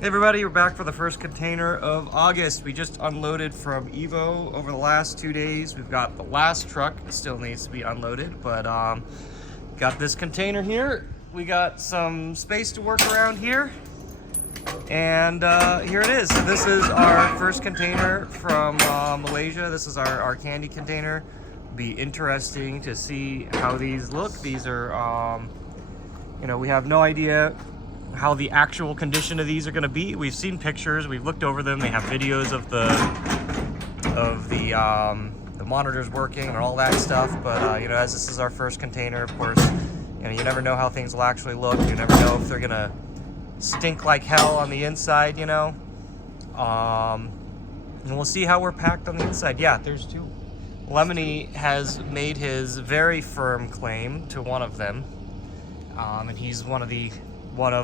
Hey everybody, we're back for the first container of August. We just unloaded from Evo over the last 2 days. We've got the last truck, it still needs to be unloaded, but got this container here. We got some space to work around here. And here it is. So this is our first container from Malaysia. This is our candy container. Be interesting to see how these look. These are, we have no idea how the actual condition of these are going to be. We've seen pictures, we've looked over them. They have videos of the monitors working and all that stuff. But as this is our first container, of course, you never know how things will actually look. You never know if they're gonna stink like hell on the inside, and we'll see how we're packed on the inside. Yeah, there's two. Lemony has made his very firm claim to one of them, and he's one of,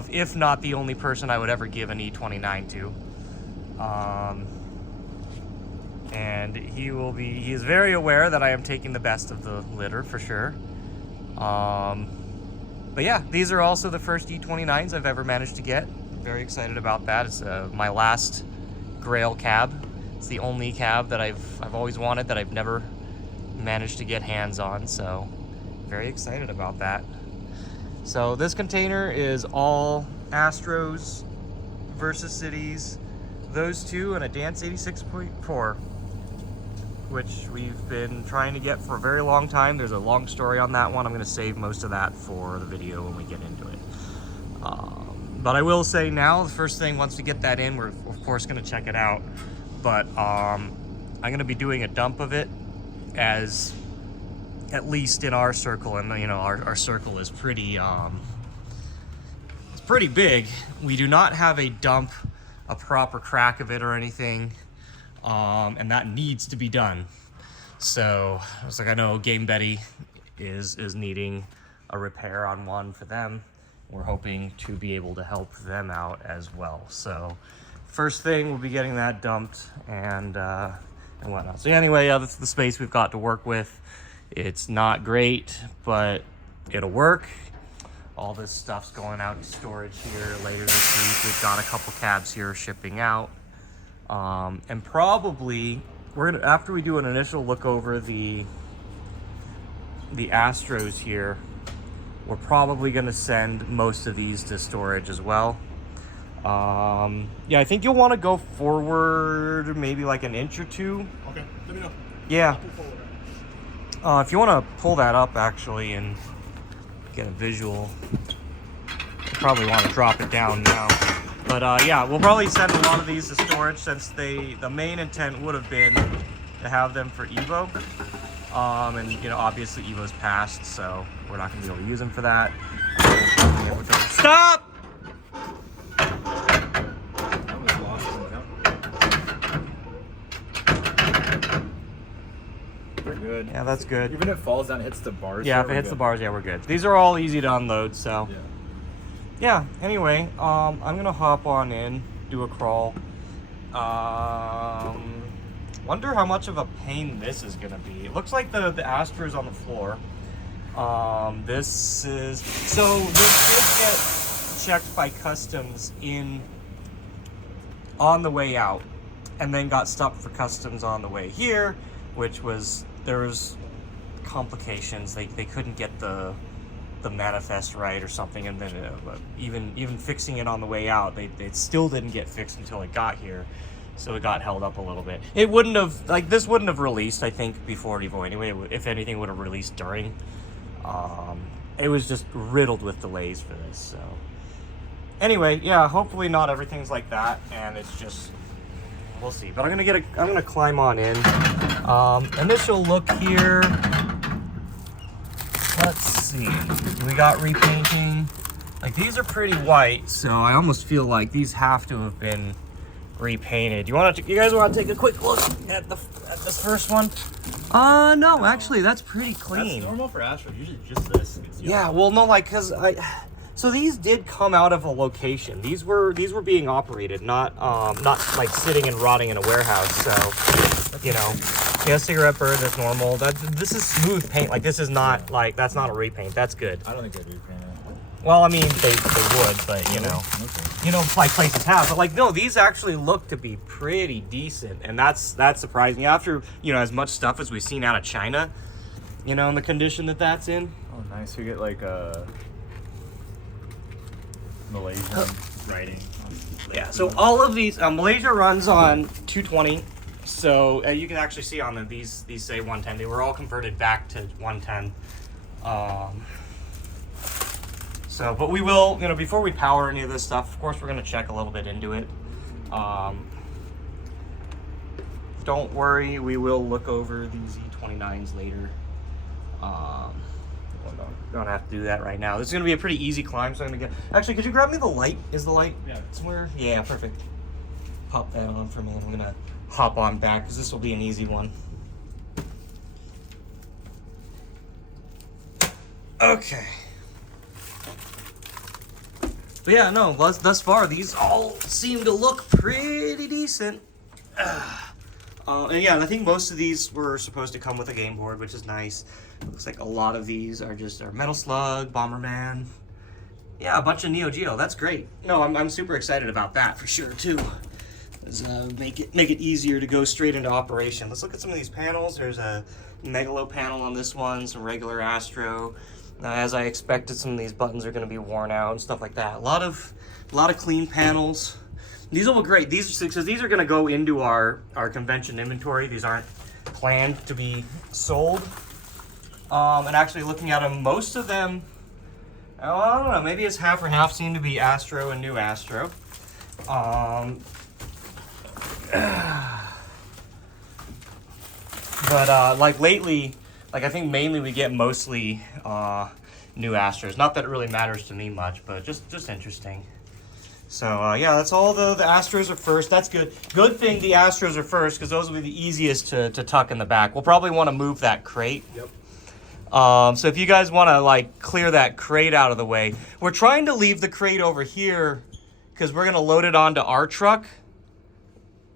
if not the only person I would ever give an E29 to. And he is very aware that I am taking the best of the litter for sure. But yeah, these are also the first E29s I've ever managed to get. Very excited about that. It's my last Grail cab. It's the only cab that I've always wanted that I've never managed to get hands on, so very excited about that. So this container is all Astros versus Cities, those two, and a Dance 86.4, which we've been trying to get for a very long time. There's a long story on that one. I'm going to save most of that for the video when we get into it. But I will say now, the first thing, once we get that in, we're of course going to check it out. But I'm going to be doing a dump of it, as at least in our circle, and our circle is pretty it's pretty big. We do not have a dump, a proper crack of it or anything, and that needs to be done. So I was like, I know Game Betty is needing a repair on one for them. We're hoping to be able to help them out as well. So first thing, we'll be getting that dumped and whatnot. So anyway, that's the space we've got to work with. It's not great, but it'll work. All this stuff's going out to storage here later this week. We've got a couple cabs here shipping out. And probably, after we do an initial look over the Astros here, we're probably gonna send most of these to storage as well. Yeah, I think you'll want to go forward maybe like an inch or two. Okay, let me know. Yeah. If you want to pull that up actually and get a visual, you probably want to drop it down now. But yeah, we'll probably send a lot of these to storage, since the main intent would have been to have them for Evo. And obviously Evo's passed, so we're not going to be able to use them for that. Stop! We're good. Yeah, that's good. Even if it falls down, it hits the bars. Yeah, if it hits the bars, yeah, we're good. These are all easy to unload, so. Yeah, anyway, I'm gonna hop on in, do a crawl. Wonder how much of a pain this is gonna be. It looks like the Astro's on the floor. This did get checked by customs on the way out, and then got stopped for customs on the way here, which was, there was complications. They couldn't get the manifest right or something, and then even fixing it on the way out, they still didn't get fixed until it got here, so it got held up a little bit. It wouldn't have, this wouldn't have released, I think, before Evo anyway. If anything, would have released during. It was just riddled with delays for this. So anyway, yeah, hopefully not everything's like that, and it's just, we'll see. But I'm gonna climb on in. Initial look here. Let's see. We got repainting. Like, these are pretty white, so I almost feel like these have to have been repainted. You guys want to take a quick look at this first one? No, actually, that's pretty clean. That's normal for Astro. Usually just this. Yeah, well, no, so these did come out of a location. These were being operated, not like sitting and rotting in a warehouse. So, cigarette burn, that's normal. This is smooth paint. Like, this is not that's not a repaint. That's good. I don't think I'd repaint it. Well, I mean, they would, but you know, like places have. But like, no, these actually look to be pretty decent, and that's surprising me after, you know, as much stuff as we've seen out of China, you know, in the condition that that's in. Oh, nice. You get like a Malaysian writing. Yeah. So all of these, Malaysia runs on 220. So you can actually see on them these say 110. They were all converted back to 110. So, but we will, you know, before we power any of this stuff, of course, we're going to check a little bit into it. Don't worry, we will look over these E29s later. We don't have to do that right now. This is going to be a pretty easy climb, so I'm going to get... Actually, could you grab me the light? Is the light somewhere? Yeah, perfect. Pop that on for me, and I'm going to hop on back, because this will be an easy one. Okay. But yeah, no, thus far, these all seem to look pretty decent. And yeah, I think most of these were supposed to come with a game board, which is nice. Looks like a lot of these are just Metal Slug, Bomberman. Yeah, a bunch of Neo Geo. That's great. No, I'm super excited about that for sure, too. Make it easier to go straight into operation. Let's look at some of these panels. There's a Megalo panel on this one, some regular Astro. As I expected, some of these buttons are going to be worn out and stuff like that. A lot of clean panels. These will look great. These are going to go into our convention inventory. These aren't planned to be sold. And actually looking at them, most of them, I don't know, maybe it's half or half, seem to be Astro and new Astro. But like lately, like I think mainly we get mostly new Astros. Not that it really matters to me much, but just interesting. So yeah, that's all the Astros are first. That's good. Good thing the Astros are first, because those will be the easiest to tuck in the back. We'll probably want to move that crate. Yep. So if you guys want to like clear that crate out of the way, we're trying to leave the crate over here because we're gonna load it onto our truck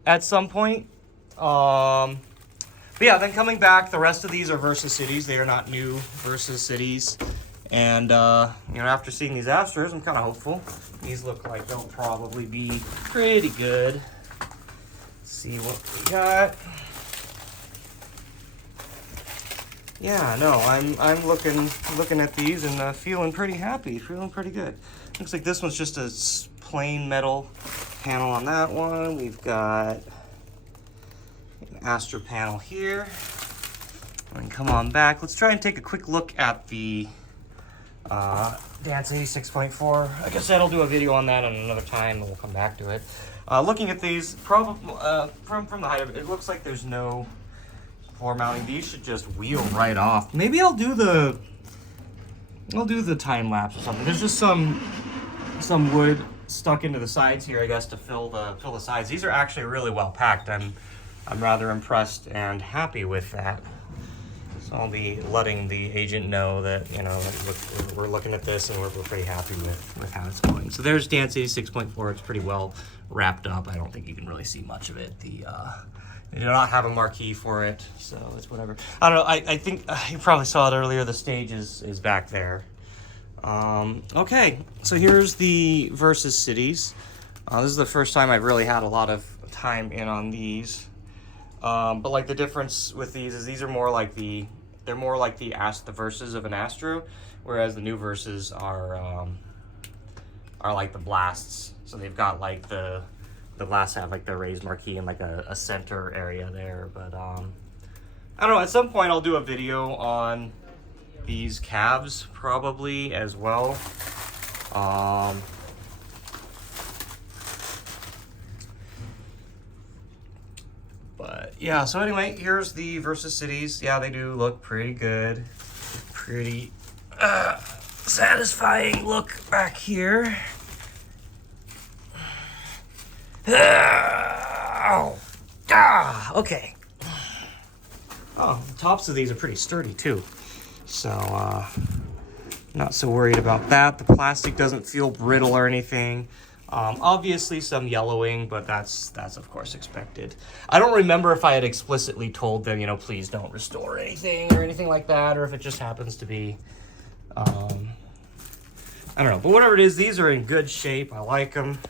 at some point. But yeah, then coming back, the rest of these are Versus Cities. They are not new Versus Cities. And, you know, after seeing these Astros, I'm kind of hopeful. These look like they'll probably be pretty good. Let's see what we got. Yeah, no, I'm looking at these and feeling pretty happy, feeling pretty good. Looks like this one's just a plain metal panel on that one. We've got an Astro panel here. And come on back. Let's try and take a quick look at the Dance 86.4. I guess I'll do a video on that on another time, and we'll come back to it. Looking at these, probably from the height of it, it looks like there's no floor mounting. These should just wheel right off. Maybe I'll do the time lapse or something. There's just some wood stuck into the sides here, I guess, to fill the sides. These are actually really well packed. I'm rather impressed and happy with that. So I'll be letting the agent know that, you know, we're looking at this and we're pretty happy with how it's going. So there's Dance 86.4. It's pretty well wrapped up. I don't think you can really see much of it. They do not have a marquee for it, so it's whatever. I don't know. I think you probably saw it earlier. The stage is back there. Okay, so here's the Versus Cities. This is the first time I've really had a lot of time in on these. But like the difference with these is these are more like the Versus of an Astro, whereas the new Versus are like the Blasts. So they've got like the Blasts have like the raised marquee and like a center area there. But I don't know. At some point I'll do a video on these cabs probably as well. But yeah, so anyway, here's the Versus Cities. Yeah, they do look pretty good. Pretty satisfying look back here. Okay. Oh, the tops of these are pretty sturdy too. So, not so worried about that. The plastic doesn't feel brittle or anything. Obviously some yellowing, but that's of course expected. I don't remember if I had explicitly told them, you know, please don't restore anything or anything like that, or if it just happens to be, I I don't know, but whatever it is, these are in good shape. I like them.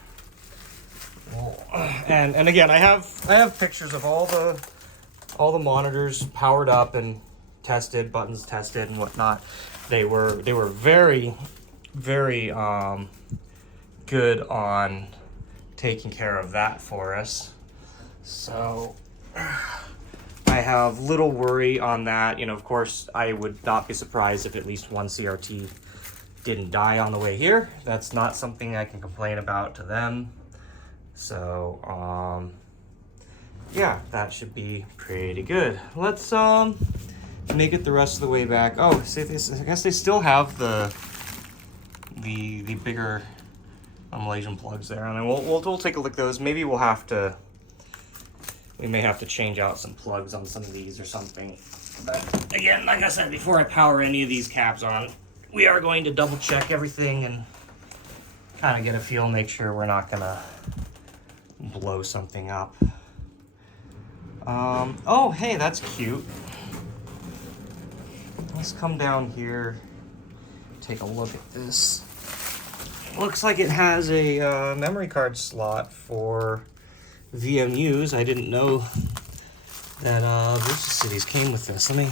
And again, I have pictures of all the monitors powered up and tested, buttons tested and whatnot. They were very, very good on taking care of that for us. So I have little worry on that. You know, of course, I would not be surprised if at least one CRT didn't die on the way here. That's not something I can complain about to them. So, yeah, that should be pretty good. Let's make it the rest of the way back. Oh, see, I guess they still have the bigger Malaysian plugs there, and then we'll take a look at those. Maybe we may have to change out some plugs on some of these or something. But again, like I said, before I power any of these cabs on, we are going to double check everything and kind of get a feel, make sure we're not gonna blow something up. Oh, hey, that's cute. Let's come down here, take a look at this. Looks like it has a memory card slot for VMUs. I didn't know that Versus Cities came with this. Let me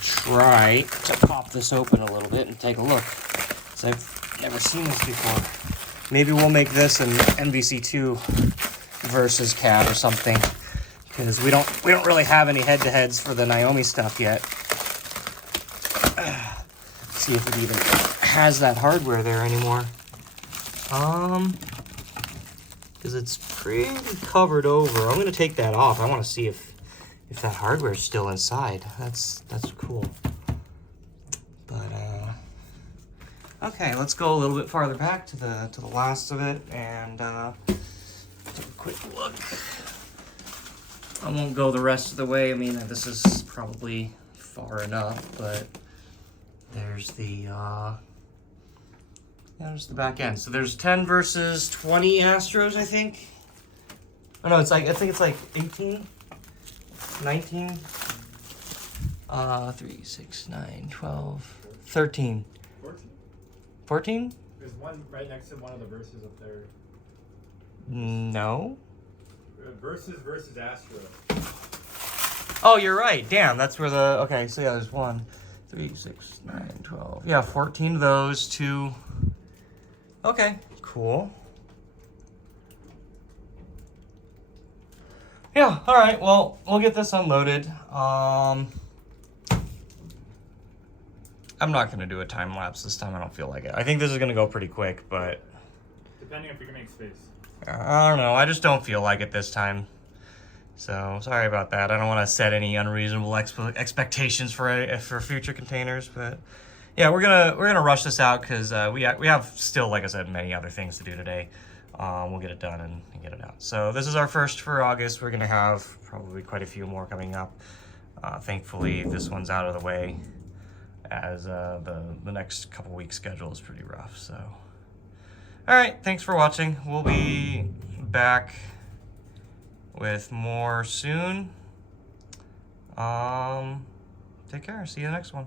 try to pop this open a little bit and take a look, because I've never seen this before. Maybe we'll make this an MVC2 versus cab or something, because we don't really have any head-to-heads for the Naomi stuff yet. See if it even has that hardware there anymore. Because it's pretty covered over. I'm gonna take that off. I want to see if that hardware is still inside. That's cool. But okay, let's go a little bit farther back to the last of it and take a quick look. I won't go the rest of the way. I mean, this is probably far enough, but there's the back end. So there's 10 versus 20 Astros, I think. Oh no, I think it's like 18, 19, 3, 6, 9, 12, 13. 14? There's one right next to one of the verses up there. No. Versus Astro. Oh, you're right. Damn, that's where the... Okay, so yeah, there's 1, 3, 6, 9, 12. Yeah, 14 of those, 2... Okay, cool. Yeah, alright, well, we'll get this unloaded. I'm not going to do a time lapse this time. I don't feel like it. I think this is going to go pretty quick, but... Depending if we can make space. I don't know. I just don't feel like it this time. So, sorry about that. I don't want to set any unreasonable expectations for future containers, but... Yeah, we're gonna rush this out because we have still, like I said, many other things to do today. We'll get it done and get it out. So this is our first for August. We're gonna have probably quite a few more coming up. Thankfully, this one's out of the way, as the next couple weeks schedule is pretty rough. So, all right, thanks for watching. We'll be back with more soon. Take care. See you in the next one.